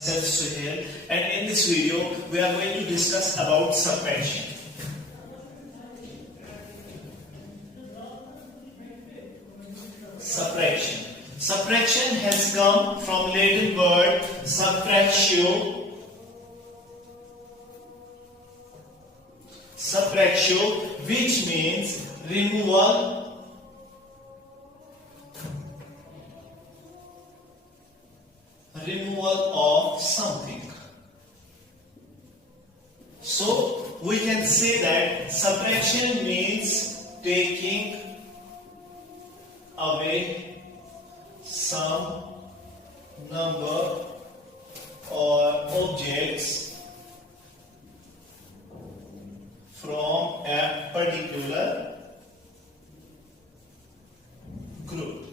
Myself Suhail, and in this video we are going to discuss about subtraction. Subtraction has come from Latin word subtractio, which means removal of something. So we can say that subtraction means taking away some number or objects from a particular group.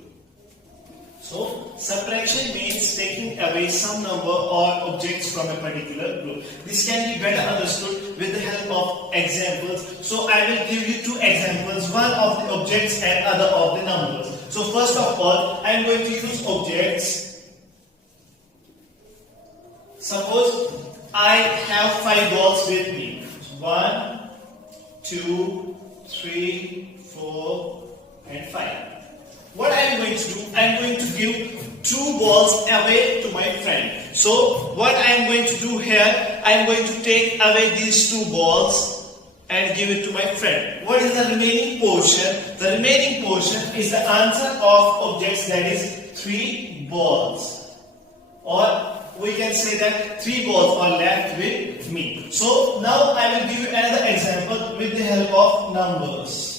So, subtraction means taking away some number or objects from a particular group. This can be better understood with the help of examples. So, I will give you two examples, one of the objects and other of the numbers. So, first of all, I am going to use objects. Suppose I have 5 balls with me. 1, 2, 3, 4, and 5. What I am going to do, I am going to give 2 balls away to my friend. So what I am going to do here, I am going to take away these 2 balls and give it to my friend. What is the remaining portion? The remaining portion is the answer of objects, that is 3 balls. Or we can say that 3 balls are left with me. So now I will give you another example with the help of numbers.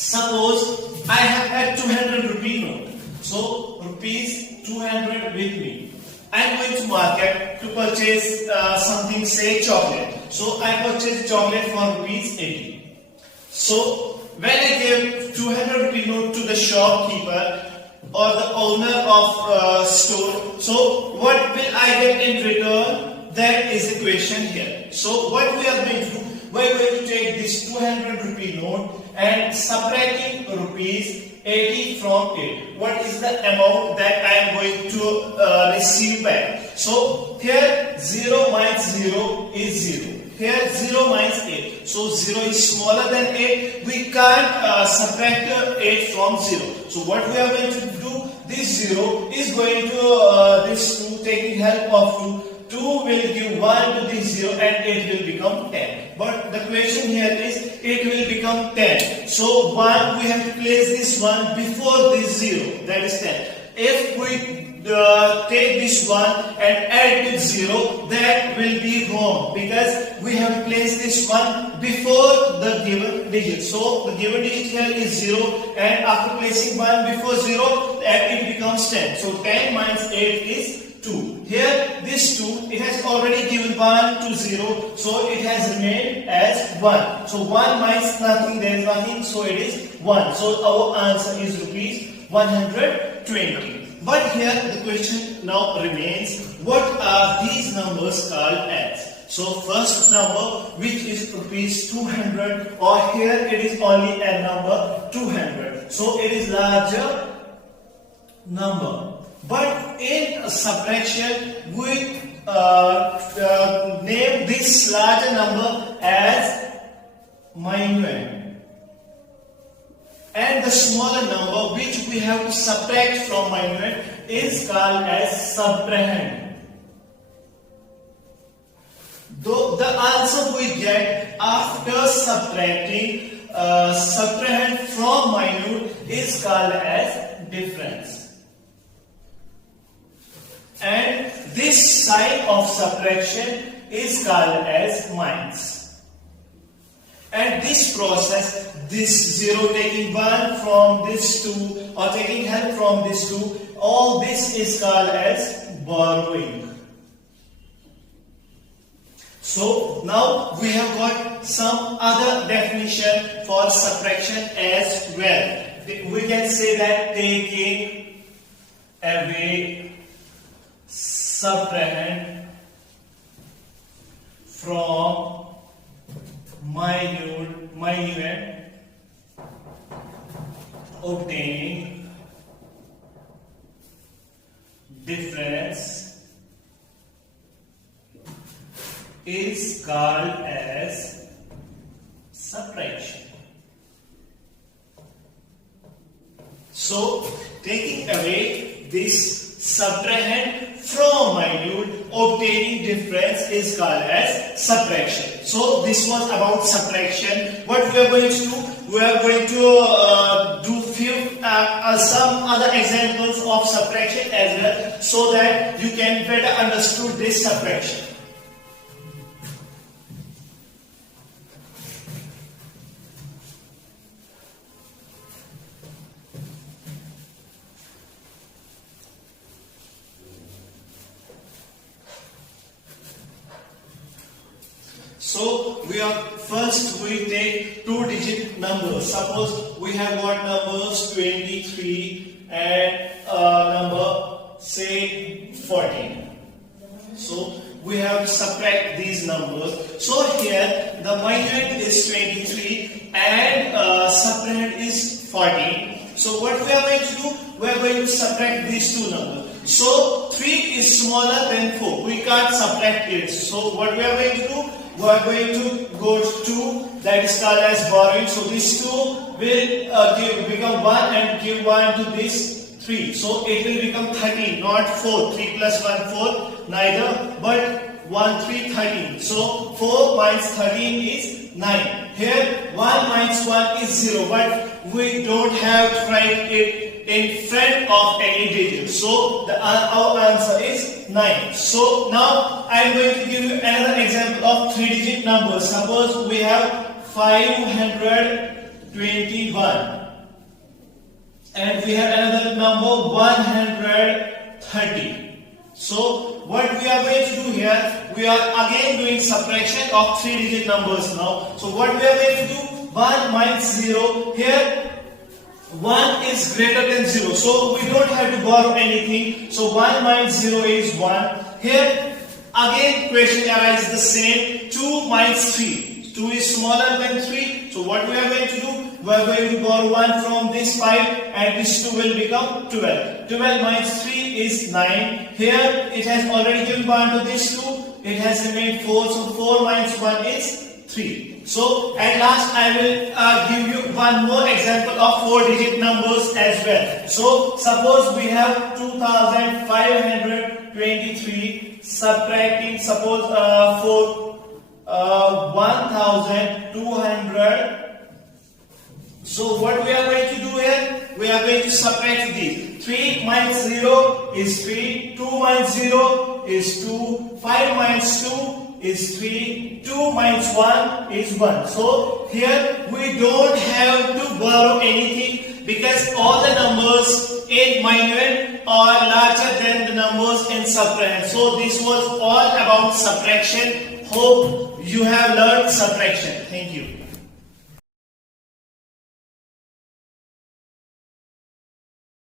Suppose I have a 200 rupee note. So rupees 200 with me. I am going to market to purchase something, say chocolate. So I purchase chocolate for rupees 80. So when I give 200 rupee note to the shopkeeper or the owner of store, so what will I get in return? That is the question here. So what we are going to do, we are going to take this 200 rupee note and subtracting rupees 80 from it. What is the amount that I am going to receive back? So here 0 minus 0 is 0. Here 0 minus 8. So 0 is smaller than 8. We can't subtract 8 from 0. So what we are going to do, this 0 is going to this 2, taking help of 2. 2 will give 1 to this 0 and 8 will become 10. But the question here is it will become 10. So 1, we have to place this 1 before this 0, that is 10. If we take this 1 and add with 0, that will be wrong because we have to place this 1 before the given digit. So the given digit here is 0 and after placing 1 before 0, it becomes 10. So 10 minus 8 is 2. Here this 2, it has already given 1 to 0, so it has remained as 1. So 1 minus nothing, there is nothing, so it is 1. So our answer is rupees 120. But here the question now remains, what are these numbers called as? So first number, which is rupees 200, or here it is only a number 200. So it is larger number. But in subtraction, we name this larger number as Minuend. And the smaller number which we have to subtract from Minuend is called as Subtrahend. Though the answer we get after subtracting Subtrahend from Minuend is called as difference. And this sign of subtraction is called as minus. And this process, this 0 taking 1 from this 2 or taking help from this 2, all this is called as borrowing. So now we have got some other definition for subtraction as well. We can say that taking away Subtrahend from Minuend, obtaining difference is called as subtraction. So, taking away this subtrahend from minute, obtaining difference is called as subtraction. So, this was about subtraction. What we are going to do? We are going to do some other examples of subtraction as well, so that you can better understand this subtraction. So we take two-digit numbers. Suppose we have got numbers 23 and number say 14. So we have to subtract these numbers. So here the minuend is 23 and subtrahend is 14. So what we are going to do? We are going to subtract these two numbers. So 3 is smaller than 4. We can't subtract it. So what we are going to do? We are going to go to 2, that is called as borrowing. So this 2 will become 1 and give 1 to this 3. So it will become 13, not 4. 3 plus 1, 4, neither, but 1, 3, 13. So 4 minus 13 is 9. Here 1 minus 1 is 0, but we don't have to write it in front of any digit. So our answer is 9. So now I am going to give you another example of three-digit numbers. Suppose we have 521 and we have another number 130. So what we are going to do here, we are again doing subtraction of three-digit numbers now. So what we are going to do? 1 minus 0. Here 1 is greater than 0, so we don't have to borrow anything. So 1 minus 0 is 1. Here again question arises the same. 2 minus 3. 2 is smaller than 3. So what we are going to do? We are going to borrow 1 from this 5 and this 2 will become 12. 12 minus 3 is 9. Here it has already given 1 to this 2. It has remained 4. So 4 minus 1 is 3. So at last I will give you one more example of four-digit numbers as well. So suppose we have 2523 subtracting suppose 1200. So what we are going to do here? We are going to subtract these. 3 minus 0 is 3. 2 minus 0 is 2. 5 minus 2 is 3, 2 minus 1 is 1. So here we don't have to borrow anything because all the numbers in minuend are larger than the numbers in subtrahend. So this was all about subtraction. Hope you have learned subtraction. Thank you.